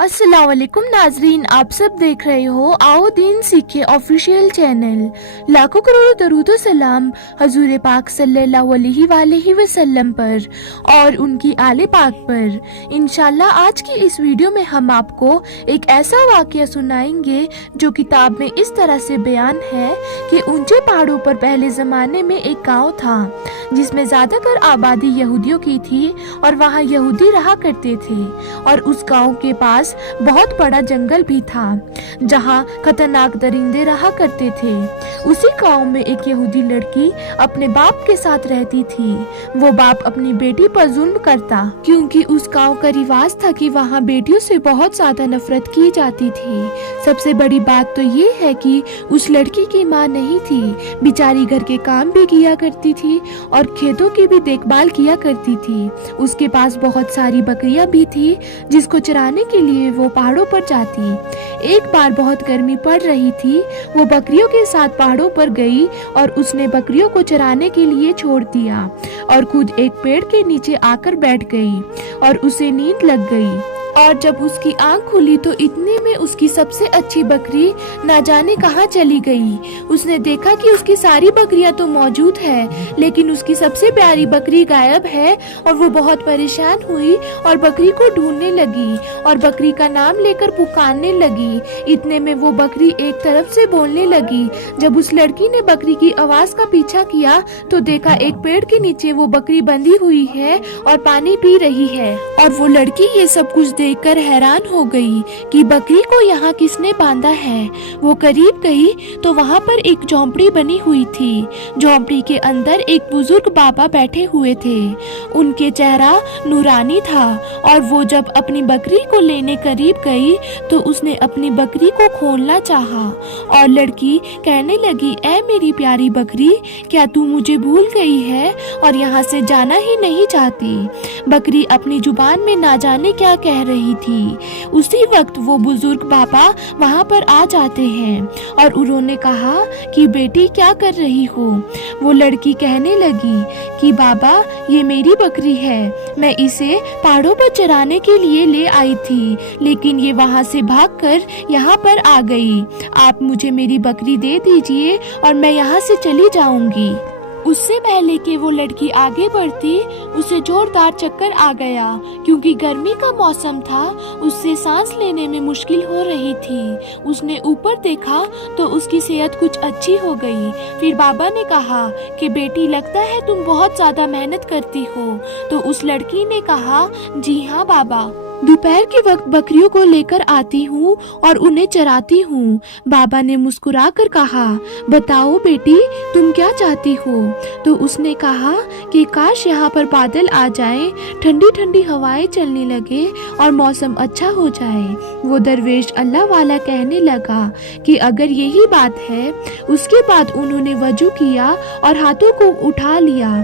अस्सलाम वालेकुम नाजरीन, आप सब देख रहे हो आओ दीन सीखे ऑफिशियल चैनल। लाखों करोड़ों दरूद सलाम हजूर पाक सल्लल्लाहु अलैहि वसल्लम पर और उनकी आले पाक पर। इंशाल्लाह आज की इस वीडियो में हम आपको एक ऐसा वाक़या सुनाएंगे जो किताब में इस तरह से बयान है कि ऊंचे पहाड़ों पर पहले ज़माने में एक गाँव था जिसमें ज़्यादातर आबादी यहूदियों की थी और वहाँ यहूदी रहा करते थे। और उस गाँव के पास बहुत बड़ा जंगल भी था जहाँ खतरनाक दरिंदे रहा करते थे। उसी गांव में एक यहूदी लड़की अपने बाप के साथ रहती थी। वो बाप अपनी बेटी पर जुल्म करता क्योंकि उस गांव का रिवाज था कि वहाँ बेटियों से बहुत ज्यादा नफरत की जाती थी। सबसे बड़ी बात तो ये है कि उस लड़की की माँ नहीं थी, बेचारी घर के काम भी किया करती थी और खेतों की भी देखभाल किया करती थी। उसके पास बहुत सारी बकरियां भी थी जिसको चराने के लिए वो पहाड़ों पर जाती। एक बार बहुत गर्मी पड़ रही थी, वो बकरियों के साथ पहाड़ों पर गई और उसने बकरियों को चराने के लिए छोड़ दिया और खुद एक पेड़ के नीचे आकर बैठ गई और उसे नींद लग गई। और जब उसकी आंख खुली तो इतने में उसकी सबसे अच्छी बकरी ना जाने कहाँ चली गई। उसने देखा कि उसकी सारी बकरियां तो मौजूद है लेकिन उसकी सबसे प्यारी बकरी गायब है और वो बहुत परेशान हुई और बकरी को ढूंढने लगी और बकरी का नाम लेकर पुकारने लगी। इतने में वो बकरी एक तरफ से बोलने लगी। जब उस लड़की ने बकरी की आवाज का पीछा किया तो देखा एक पेड़ के नीचे वो बकरी बंधी हुई है और पानी पी रही है। और वो लड़की ये सब कुछ देखकर हैरान हो गई कि बकरी को यहाँ किसने बांधा है। वो करीब गई तो वहाँ पर एक झोंपड़ी बनी हुई थी। झोंपड़ी के अंदर एक बुजुर्ग बाबा बैठे हुए थे। उनके चेहरा नूरानी था और वो जब अपनी बकरी को लेने करीब गई तो उसने अपनी बकरी को खोलना चाहा और लड़की कहने लगी, ऐ मेरी प्यारी बकरी, क्या तू मुझे भूल गई है और यहाँ से जाना ही नहीं चाहती। बकरी अपनी जुबान में ना जाने क्या कह रही थी। उसी वक्त वो बुजुर्ग बाबा वहाँ पर आ जाते हैं और उन्होंने कहा कि बेटी क्या कर रही हो। वो लड़की कहने लगी कि बाबा ये मेरी बकरी है, मैं इसे पहाड़ों पर चराने के लिए ले आई थी लेकिन ये वहाँ से भागकर यहाँ पर आ गई। आप मुझे मेरी बकरी दे दीजिए और मैं यहाँ से चली जाऊंगी। उससे पहले कि वो लड़की आगे बढ़ती उसे जोरदार चक्कर आ गया क्योंकि गर्मी का मौसम था। उससे सांस लेने में मुश्किल हो रही थी। उसने ऊपर देखा तो उसकी सेहत कुछ अच्छी हो गई। फिर बाबा ने कहा कि बेटी लगता है तुम बहुत ज्यादा मेहनत करती हो। तो उस लड़की ने कहा, जी हाँ बाबा, दोपहर के वक्त बकरियों को लेकर आती हूँ और उन्हें चराती हूँ। बाबा ने मुस्कुराकर कहा, बताओ बेटी तुम क्या चाहती हो। तो उसने कहा कि काश यहाँ पर बादल आ जाएं, ठंडी ठंडी हवाएं चलने लगे और मौसम अच्छा हो जाए। वो दरवेश अल्लाह वाला कहने लगा कि अगर यही बात है। उसके बाद उन्होंने वजू किया और हाथों को उठा लिया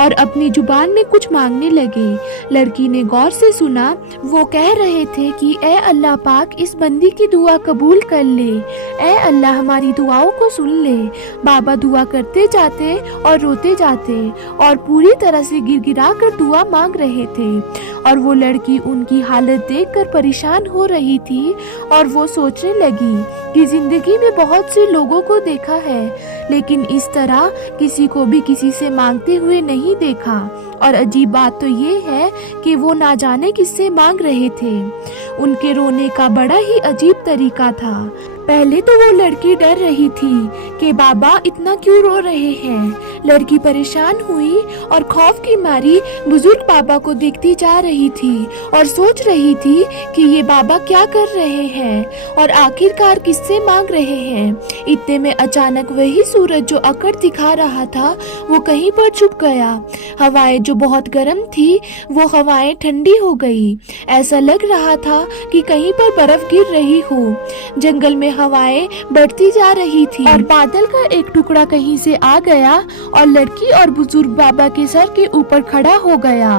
और अपनी जुबान में कुछ मांगने लगे। लड़की ने गौर से सुना। वो कह रहे थे कि ए अल्लाह पाक इस बंदी की दुआ कबूल कर ले, ए अल्लाह हमारी दुआओं को सुन ले। बाबा दुआ करते जाते और रोते जाते और पूरी तरह से गिड़गिड़ा कर दुआ मांग रहे थे। और वो लड़की उनकी हालत देखकर परेशान हो रही थी और वो सोचने लगी कि जिंदगी में बहुत से लोगों को देखा है लेकिन इस तरह किसी को भी किसी से मांगते हुए नहीं देखा। और अजीब बात तो ये है कि वो ना जाने किससे मांग रहे थे। उनके रोने का बड़ा ही अजीब तरीका था। पहले तो वो लड़की डर रही थी कि बाबा इतना क्यों रो रहे हैं। लड़की परेशान हुई और खौफ की मारी बुजुर्ग बाबा को देखती जा रही थी और सोच रही थी कि ये बाबा क्या कर रहे हैं और आखिरकार किससे मांग रहे हैं। इतने में अचानक वही सूरज जो अकड़ दिखा रहा था वो कहीं पर छुप गया। हवाएं जो बहुत गर्म थी वो हवाएं ठंडी हो गई। ऐसा लग रहा था कि कहीं पर बर्फ गिर रही हो। जंगल में हवाएं बढ़ती जा रही थी और बादल का एक टुकड़ा कहीं से आ गया और लड़की और बुजुर्ग बाबा के सर के ऊपर खड़ा हो गया।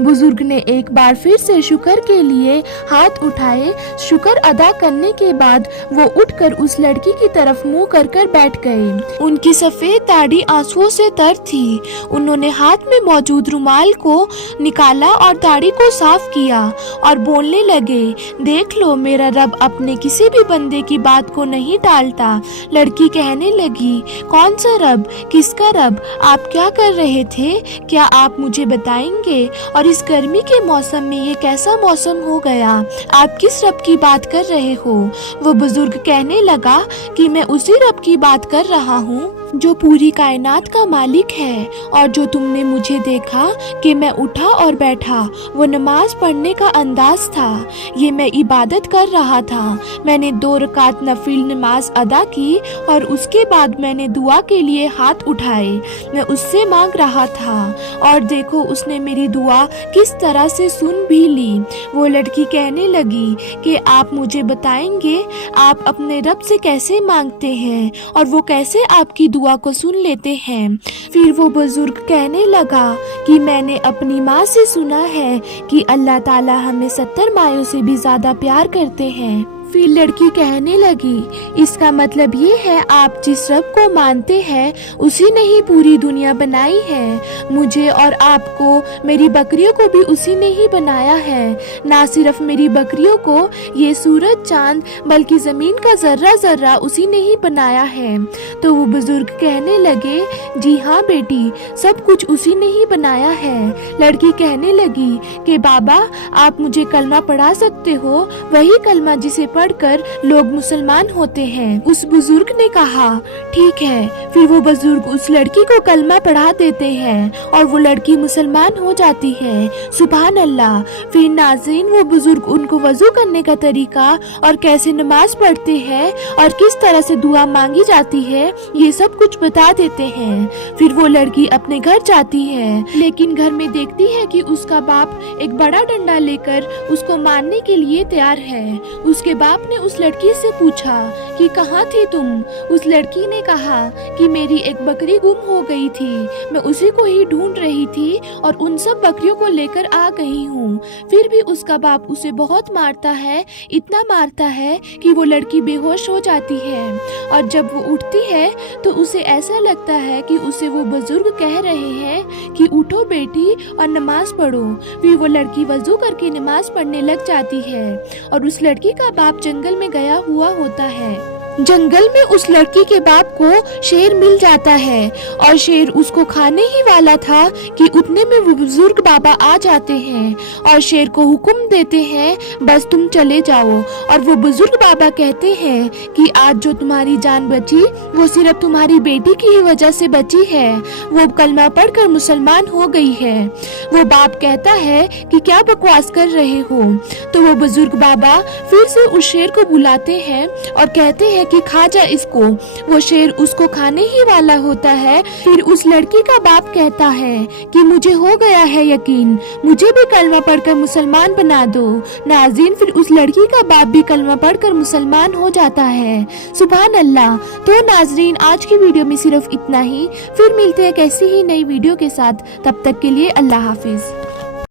बुजुर्ग ने एक बार फिर से शुक्र के लिए हाथ उठाए। शुक्र अदा करने के बाद वो उठकर उस लड़की की तरफ मुंह कर कर बैठ गए। उनकी सफेद दाढ़ी आंसुओं से तर थी। उन्होंने हाथ में मौजूद रुमाल को निकाला और दाढ़ी को साफ किया और बोलने लगे, देख लो, मेरा रब अपने किसी भी बंदे की बात को नहीं टालता। लड़की कहने लगी, कौन सा रब, किसका रब, आप क्या कर रहे थे, क्या आप मुझे बताएंगे? और इस गर्मी के मौसम में ये कैसा मौसम हो गया, आप किस रब की बात कर रहे हो? वो बुजुर्ग कहने लगा कि मैं उसी रब की बात कर रहा हूँ जो पूरी कायनात का मालिक है। और जो तुमने मुझे देखा कि मैं उठा और बैठा, वो नमाज पढ़ने का अंदाज था। ये मैं इबादत कर रहा था। मैंने 2 रकात नफिल नमाज अदा की और उसके बाद मैंने दुआ के लिए हाथ उठाए। मैं उससे मांग रहा था और देखो उसने मेरी दुआ किस तरह से सुन भी ली। वो लड़की कहने लगी कि आप मुझे बताएंगे आप अपने रब से कैसे मांगते हैं और वो कैसे आपकी दुआ को सुन लेते हैं। फिर वो बुजुर्ग कहने लगा कि मैंने अपनी माँ से सुना है कि अल्लाह ताला हमें 70 मायों से भी ज्यादा प्यार करते हैं। फिर लड़की कहने लगी, इसका मतलब ये है आप जिस रब को मानते हैं उसी ने ही पूरी दुनिया बनाई है। मुझे और आपको, मेरी बकरियों को भी उसी ने ही बनाया है। ना सिर्फ मेरी बकरियों को, ये सूरज चांद बल्कि जमीन का जर्रा जर्रा उसी ने ही बनाया है। तो वो बुजुर्ग कहने लगे, जी हाँ बेटी, सब कुछ उसी ने ही बनाया है। लड़की कहने लगी कि बाबा आप मुझे कलमा पढ़ा सकते हो, वही कलमा जिसे पढ़कर लोग मुसलमान होते हैं। उस बुजुर्ग ने कहा, ठीक है। फिर वो बुजुर्ग उस लड़की को कलमा पढ़ा देते हैं और वो लड़की मुसलमान हो जाती है। सुभान अल्लाह। फिर नाज़रीन, वो बुजुर्ग उनको वजू करने का तरीका और कैसे नमाज पढ़ते हैं और किस तरह से दुआ मांगी जाती है, ये सब कुछ बता देते हैं। फिर वो लड़की अपने घर जाती है, लेकिन घर में देखती है कि उसका बाप एक बड़ा डंडा लेकर उसको मारने के लिए तैयार है। उसके बाप ने उस लड़की से पूछा कि कहाँ थी तुम? उस लड़की ने कहा कि मेरी एक बकरी गुम हो गई थी, मैं उसी को ही ढूंढ रही थी और उन सब बकरियों को लेकर आ गई हूँ। फिर भी उसका बाप उसे बहुत मारता है, इतना मारता है कि वो लड़की बेहोश हो जाती है। और जब वो उठती है तो उसे ऐसा लगता है कि उसे वो बुजुर्ग कह रहे हैं कि उठो बेटी और नमाज पढ़ो। फिर वो लड़की वजू करके नमाज पढ़ने लग जाती है और उस लड़की का बाप जंगल में गया हुआ होता है। जंगल में उस लड़की के बाप को शेर मिल जाता है और शेर उसको खाने ही वाला था कि उतने में वो बुजुर्ग बाबा आ जाते हैं और शेर को हुक्म देते हैं, बस तुम चले जाओ। और वो बुजुर्ग बाबा कहते हैं कि आज जो तुम्हारी जान बची वो सिर्फ तुम्हारी बेटी की ही वजह से बची है, वो कलमा पढ़कर मुसलमान हो गई है। वो बाप कहता है कि क्या बकवास कर रहे हो? तो वो बुजुर्ग बाबा फिर से उस शेर को बुलाते हैं और कहते हैं कि खा जा इसको। वो शेर उसको खाने ही वाला होता है। फिर उस लड़की का बाप कहता है कि मुझे हो गया है यकीन, मुझे भी कलमा पढ़कर मुसलमान बना दो। नाज़रीन, फिर उस लड़की का बाप भी कलमा पढ़कर मुसलमान हो जाता है। सुभान अल्लाह। तो नाज़रीन, आज की वीडियो में सिर्फ इतना ही। फिर मिलते हैं कैसी ही नई वीडियो के साथ। तब तक के लिए अल्लाह हाफिज।